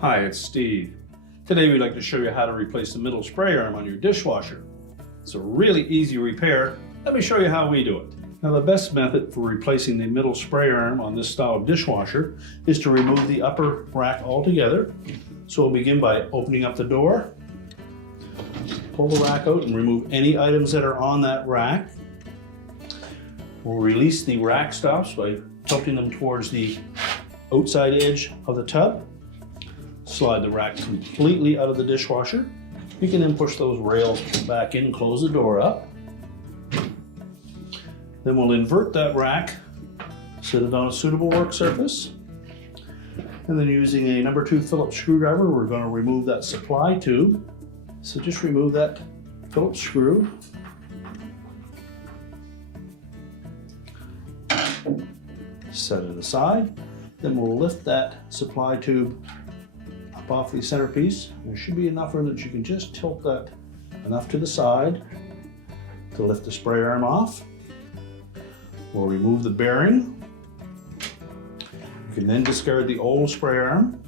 Hi, it's Steve. Today we'd like to show you how to replace the middle spray arm on your dishwasher. It's a really easy repair. Let me show you how we do it. Now, the best method for replacing the middle spray arm on this style of dishwasher is to remove the upper rack altogether. So we'll begin by opening up the door, pull the rack out and remove any items that are on that rack. We'll release the rack stops by tilting them towards the outside edge of the tub. Slide the rack completely out of the dishwasher. You can then push those rails back in, close the door up. Then we'll invert that rack, set it on a suitable work surface. And then using a number 2 Phillips screwdriver, we're going to remove that supply tube. So just remove that Phillips screw. Set it aside. Then we'll lift that supply tube up off the centerpiece. There should be enough room that you can just tilt that enough to the side to lift the spray arm off. We'll remove the bearing. You can then discard the old spray arm.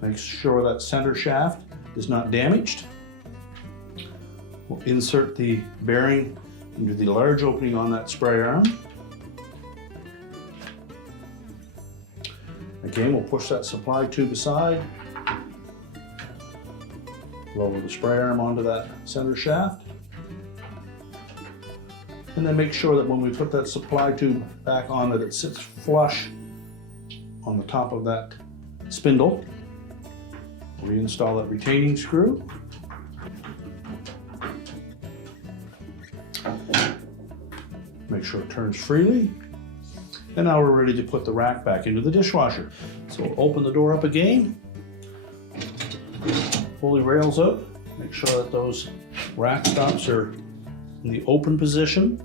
Make sure that center shaft is not damaged. We'll insert the bearing into the large opening on that spray arm. Again, we'll push that supply tube aside, lower the spray arm onto that center shaft, and then make sure that when we put that supply tube back on that it sits flush on the top of that spindle. Reinstall that retaining screw. Make sure it turns freely. And now we're ready to put the rack back into the dishwasher. So we'll open the door up again, pull the rails out, make sure that those rack stops are in the open position.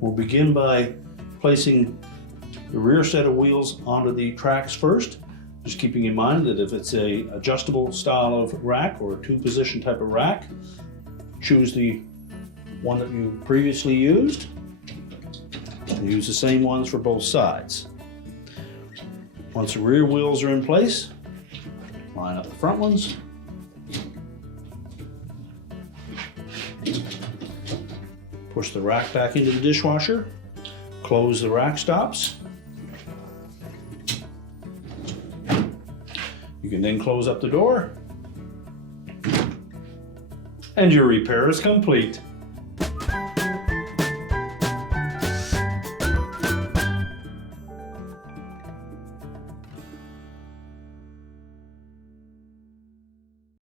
We'll begin by placing the rear set of wheels onto the tracks first, just keeping in mind that if it's a adjustable style of rack or a 2-position type of rack, choose the one that you previously used and use the same ones for both sides. Once the rear wheels are in place, line up the front ones. Push the rack back into the dishwasher, close the rack stops. You can then close up the door, and your repair is complete.